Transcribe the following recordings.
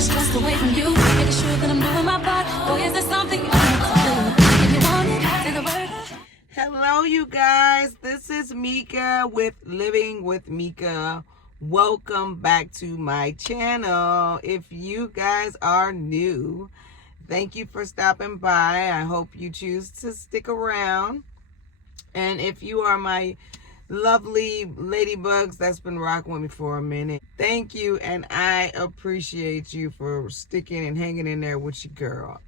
stressed away from you. Making sure that I'm doing my part. Boy, is there something you want to do? If you want it, say the word. Hello, you guys. This is Meeka with Living with Meeka. Welcome back to my channel. If you guys are new, thank you for stopping by. I hope you choose to stick around. And if you are my lovely ladybugs that's been rocking with me for a minute, thank you, and I appreciate you for sticking and hanging in there with your girl.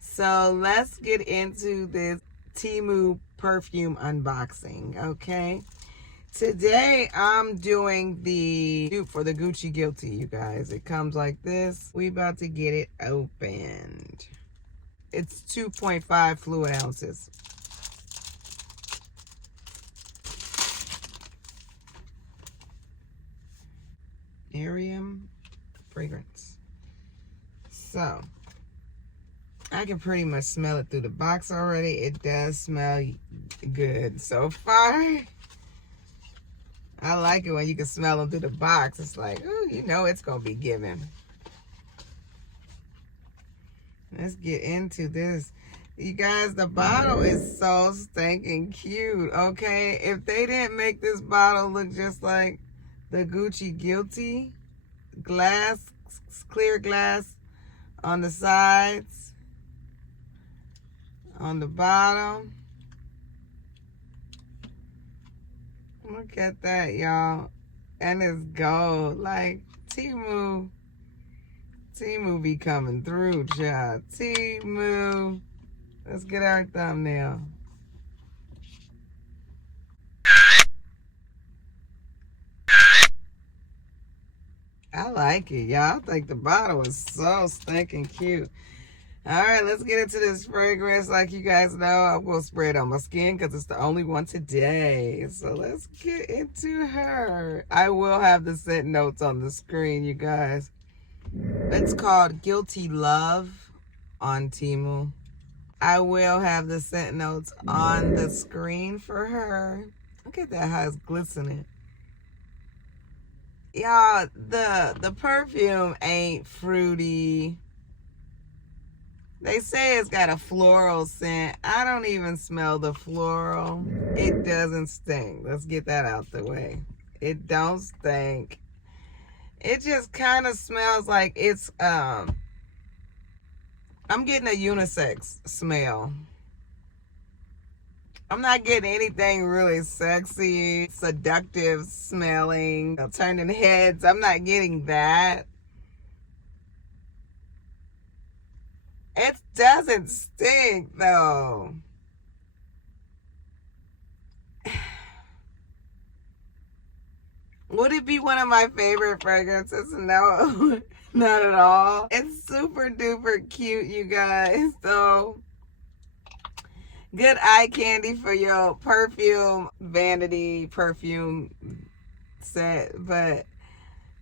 So let's get into this Temu perfume unboxing, okay? Today I'm doing the dupe for the Gucci Guilty, you guys. It comes like this. We about to get it opened. It's 2.5 fluid ounces. Arium fragrance. So I can pretty much smell it through the box already. It does smell good so far. I like it when you can smell them through the box. It's like, ooh, you know it's gonna be given. Let's get into this. You guys, the bottle is so stinking cute, okay? If they didn't make this bottle look just like the Gucci Guilty, glass, clear glass on the sides, on the bottom. Look at that, y'all. And it's gold. Like, Temu be coming through, child. Temu. Let's get our thumbnail. I like it, y'all. I think the bottle is so stinking cute. All right, let's get into this fragrance. Like you guys know, I'm going to spray it on my skin because it's the only one today. So let's get into her. I will have the scent notes on the screen, you guys. It's called Guilty Love on Temu. I will have the scent notes on the screen for her. Look at that, how it's glistening. Y'all, the perfume ain't fruity. They say it's got a floral scent. I don't even smell the floral. It doesn't stink. Let's get that out the way. It don't stink. It just kind of smells like it's, I'm getting a unisex smell. I'm not getting anything really sexy, seductive smelling, turning heads. I'm not getting that. It doesn't stink though. Would it be one of my favorite fragrances? No, not at all. It's super duper cute, you guys. So good eye candy for your perfume vanity perfume set, but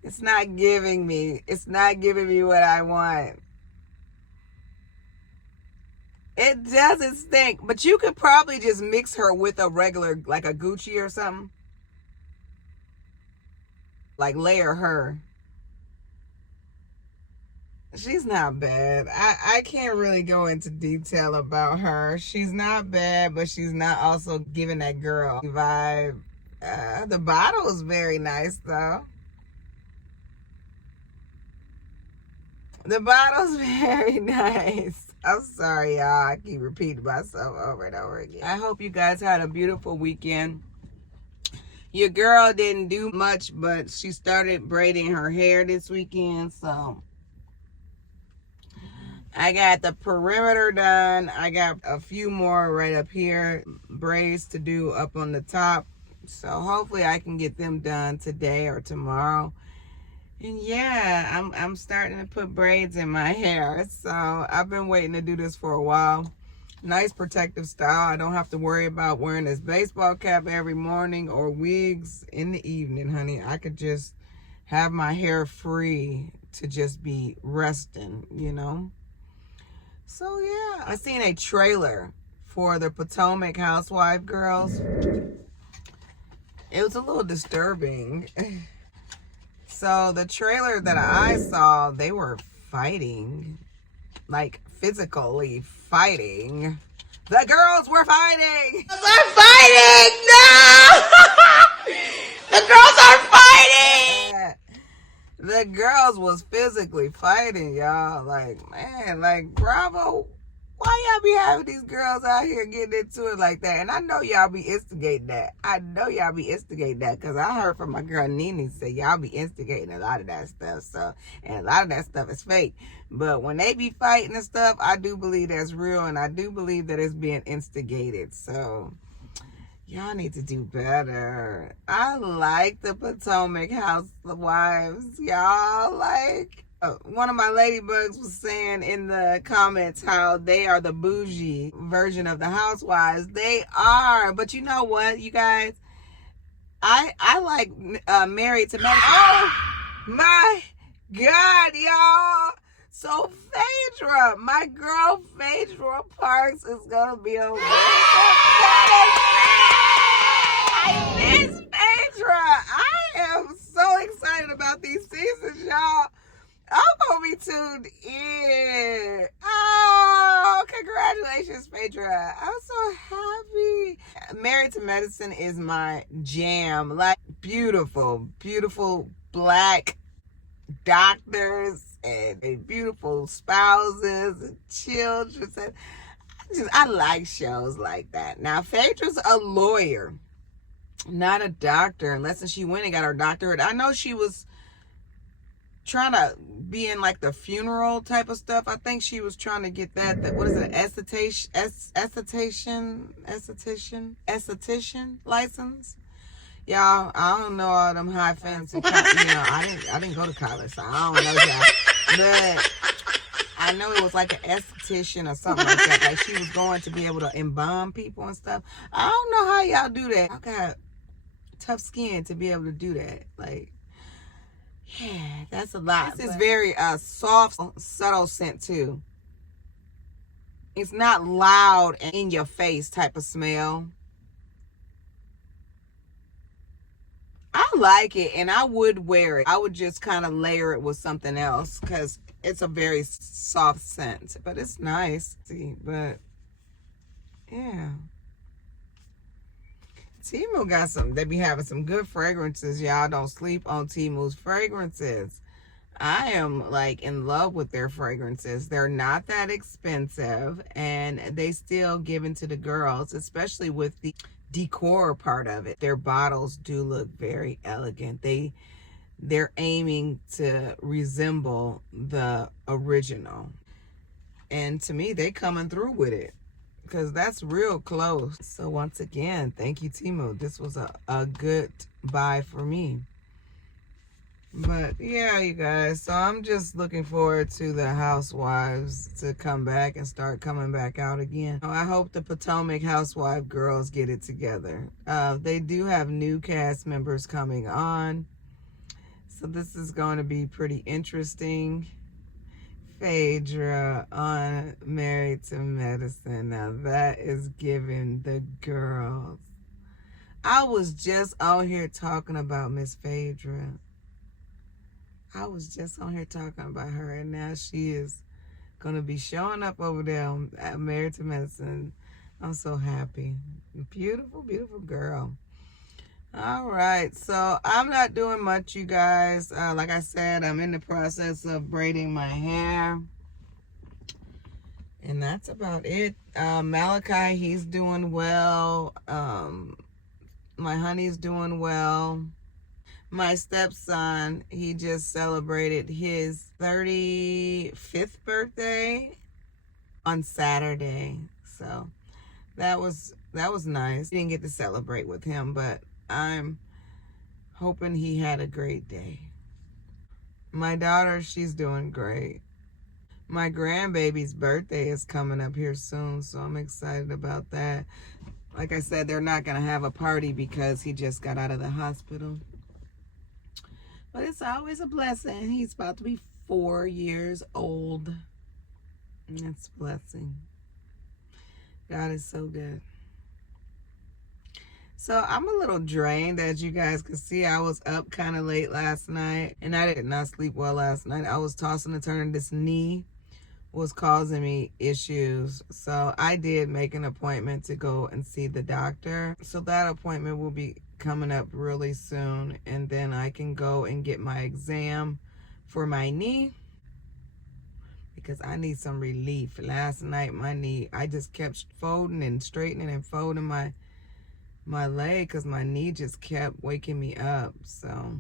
it's not giving me what I want. It doesn't stink, but you could probably just mix her with a regular, like a Gucci or something. Like layer her. She's not bad. I can't really go into detail about her. She's not bad, but she's not also giving that girl vibe. The bottle is very nice though. The bottle's very nice. I'm sorry, y'all. I keep repeating myself over and over again. I hope you guys had a beautiful weekend. Your girl didn't do much, but she started braiding her hair this weekend, so I got the perimeter done. I got a few more right up here, braids to do up on the top. So hopefully I can get them done today or tomorrow. And yeah, I'm starting to put braids in my hair. So I've been waiting to do this for a while. Nice protective style. I don't have to worry about wearing this baseball cap every morning or wigs in the evening, honey. I could just have my hair free to just be resting, you know? So yeah, I seen a trailer for the Potomac Housewife girls. It was a little disturbing. So the trailer that I saw, they were fighting, like physically fighting. The girls were fighting. They're fighting. No, the girls are fighting. The girls was physically fighting, y'all. Like, man, like, bravo. Why y'all be having these girls out here getting into it like that? And I know y'all be instigating that. I know y'all be instigating that because I heard from my girl Nene say y'all be instigating a lot of that stuff. So, and a lot of that stuff is fake. But when they be fighting and stuff, I do believe that's real, and I do believe that it's being instigated. So, y'all need to do better. I like the Potomac housewives, y'all. Like, one of my ladybugs was saying in the comments how they are the bougie version of the housewives. They are, but you know what, you guys? I like Married to Medicine. Oh my God, y'all! So Phaedra, my girl Phaedra Parks is gonna be on. I miss Phaedra. I am so excited about these seasons, y'all. I'm gonna be tuned in. Oh, congratulations, Phaedra. I'm so happy. Married to Medicine is my jam. Like, beautiful, beautiful black doctors and beautiful spouses and children. I like shows like that. Now, Phaedra's a lawyer, not a doctor, unless she went and got her doctorate. I know she was trying to be in like the funeral type of stuff. I think she was trying to get that what is it, esthetician license. Y'all, I don't know all them high fancy, I didn't go to college, so I don't know y'all. But I know it was like an esthetician or something like that. Like, she was going to be able to embalm people and stuff. I don't know how y'all do that. I got tough skin to be able to do that. Like, yeah, that's a lot. This is very soft, subtle scent too. It's not loud and in your face type of smell. I like it, and I would wear it. I would just kind of layer it with something else because it's a very soft scent, but it's nice. See, but yeah. Temu got some, they be having some good fragrances. Y'all don't sleep on Temu's fragrances. I am like in love with their fragrances. They're not that expensive, and they still given to the girls, especially with the decor part of it. Their bottles do look very elegant. They're aiming to resemble the original. And to me, they coming through with it, because that's real close. So once again, thank you, Temu. This was a good buy for me. But yeah, you guys, so I'm just looking forward to the housewives to come back and start coming back out again. I hope the Potomac housewife girls get it together. They do have new cast members coming on, so this is going to be pretty interesting. Phaedra on Married to Medicine. Now that is giving the girls. I was just on here talking about Miss Phaedra. I was just on here talking about her, and now she is going to be showing up over there at Married to Medicine. I'm so happy. Beautiful, beautiful girl. All right, so I'm not doing much, you guys. Like I said, I'm in the process of braiding my hair, and that's about it. Malachi, he's doing well. My honey's doing well. My stepson, he just celebrated his 35th birthday on Saturday, so that was nice. Didn't get to celebrate with him, but I'm hoping he had a great day. My daughter, she's doing great. My grandbaby's birthday is coming up here soon, so I'm excited about that. Like I said, they're not going to have a party because he just got out of the hospital. But it's always a blessing. He's about to be 4 years old. That's a blessing. God is so good. So I'm a little drained, as you guys can see. I was up kind of late last night, and I did not sleep well last night. I was tossing and turning. This knee was causing me issues. So I did make an appointment to go and see the doctor. So that appointment will be coming up really soon, and then I can go and get my exam for my knee, because I need some relief. Last night, my knee, I just kept folding and straightening and folding my leg because my knee just kept waking me up. So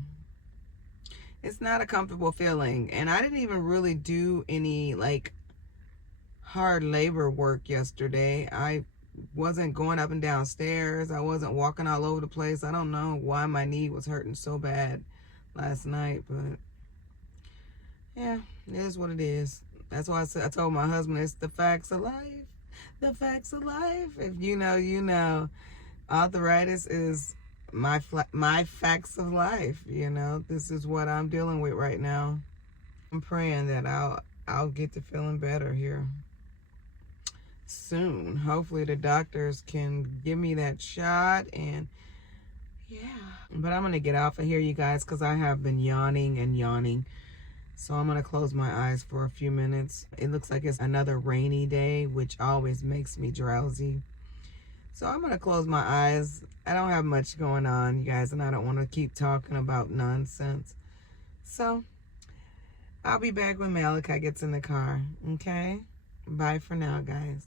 it's not a comfortable feeling. And I didn't even really do any like hard labor work yesterday. I wasn't going up and down stairs. I wasn't walking all over the place. I don't know why my knee was hurting so bad last night, but yeah, it is what it is. That's why I told my husband, it's the facts of life. The facts of life. If you know, you know. Arthritis is my facts of life. You know, this is what I'm dealing with right now. I'm praying that I'll get to feeling better here soon. Hopefully the doctors can give me that shot, and yeah. But I'm gonna get off of here, you guys, because I have been yawning and yawning. So I'm gonna close my eyes for a few minutes. It looks like it's another rainy day, which always makes me drowsy. So I'm gonna close my eyes. I don't have much going on, you guys, and I don't want to keep talking about nonsense. So I'll be back when Malachi gets in the car. Okay? Bye for now, guys.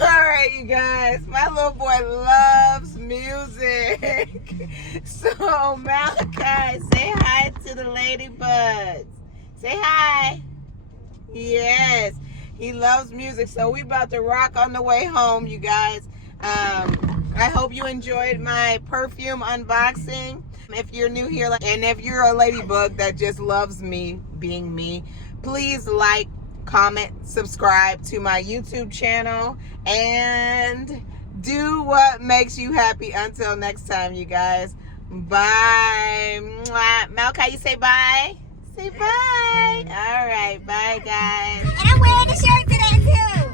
Alright, you guys, my little boy loves music. So Malachi, say hi to the ladybugs. Say hi. Yes, he loves music. So we about to rock on the way home, you guys. I hope you enjoyed my perfume unboxing. If you're new here, and if you're a ladybug that just loves me being me, please like, comment, subscribe to my YouTube channel, and do what makes you happy. Until next time, you guys. Bye. Mwah. Malachi, you say bye? Say bye. All right. Bye, guys. And I'm wearing a shirt today, too.